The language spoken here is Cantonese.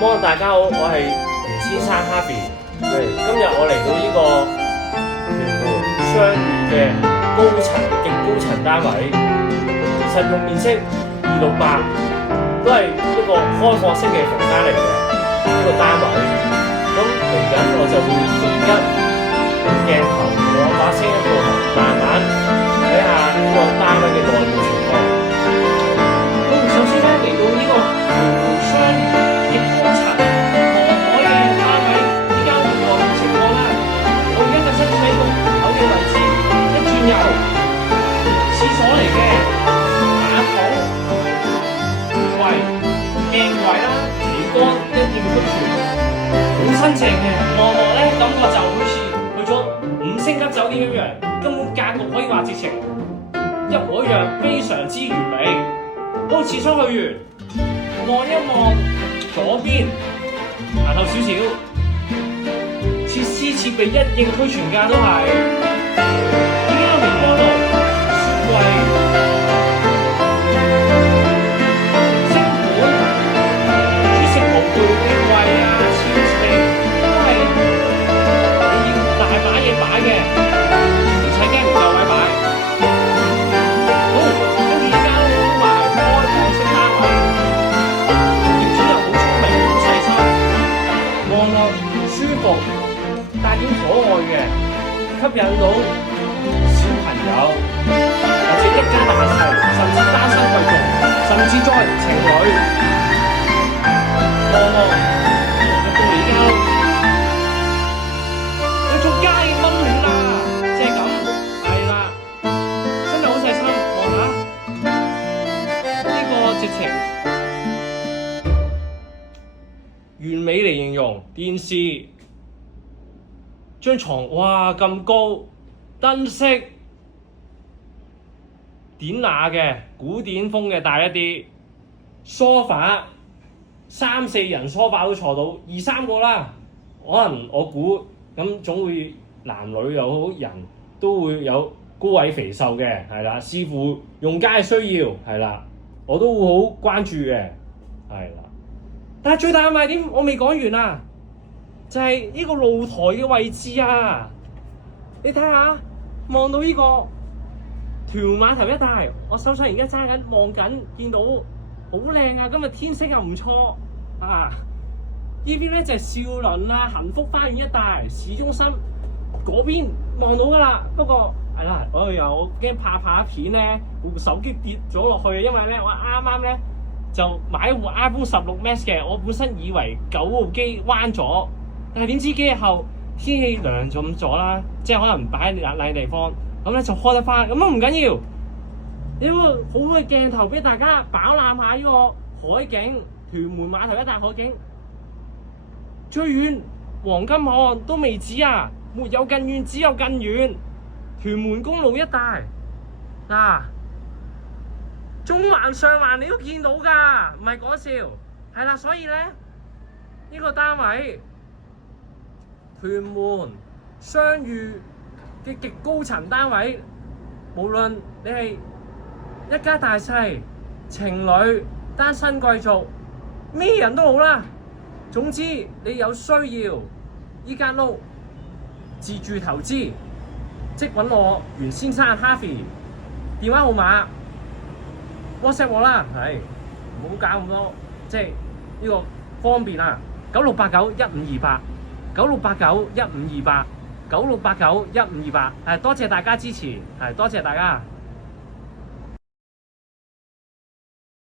咁大家好，我係袁先生 Harvey。今日我嚟到呢個屯門雙語嘅極高層單位，實用面積268，都係一個開放式嘅房間嚟嘅呢個單位。咁嚟緊我就會逐一用鏡頭同我把聲一個慢慢睇下呢個單位嘅內部情況。咁首先咧嚟到呢個屯門雙語極高層望海嘅單位，依家內部情況啦。我而家就身處喺個門口嘅位置，一轉右，廁所嚟嘅，馬桶、櫃、鏡櫃啦，旗杆一應俱全，好新淨嘅。望落咧，感覺就好似去咗5星級酒店一樣，根本格局可以話直情一模一樣，非常之完美。好，廁所去完，望一望左邊，行後少少，設施設備一應俱全㗎，都係已經有微波爐、雪櫃、星盤、煮食爐具嘅櫃啊、超市都係你要大把嘢擺嘅，唔使驚唔夠位擺。好，跟住依家都話開放式單位，業主又好聰明、好細心，望落舒服，帶點可愛嘅，吸引到小朋友或者一家大細，甚至單身貴族，甚至再係情侶。望落入到嚟間屋，有種家嘅溫暖啦，即係咁，係啦，真係好細心。望下呢個直情完美嚟形容，電視、張床，哇咁高，燈飾典雅嘅，古典風嘅大一啲，梳化3、4人梳化都坐到2、3個啦，可能我估咁總會男女又好，人都會有高矮肥瘦嘅，係啦，視乎用家嘅需要，係啦，我都會好關注嘅，係啦。但係最大嘅賣點我未講完啊，就係呢個露台嘅位置啊！你睇下，望到呢個屯門碼頭一帶，我手上而家揸緊望緊，見到好靚啊！今日天色又唔錯啊！呢邊咧就係兆麟啊、幸福花園一帶，市中心嗰邊望到㗎啦。不過係啦，我驚拍片咧，部手機跌咗落去，因為咧我啱啱咧就買一部 iPhone 16 Max 嘅，我本身以為9號機彎咗，但係點知幾日後天氣涼咗啦，即係可能擺喺冷地方，咁咧就開得翻，咁都唔緊要。有個好嘅鏡頭俾大家飽覽下呢個海景，屯門碼頭一帶海景。最遠黃金海岸都未止啊，沒有更遠，只有更遠。屯門公路一帶嗱，中環上環你都見到㗎，唔係講笑，係啦，所以咧呢個單位屯門雙語嘅極高層單位，無論你係一家大細、情侶、單身貴族，咩人都好啦。總之你有需要依間屋自住投資，即揾我袁先生 Harvey， 電話號碼 WhatsApp 我啦，係唔好搞咁多，即係呢個方便啊！96891528，96891528，96891528，係多謝大家支持，係多謝大家。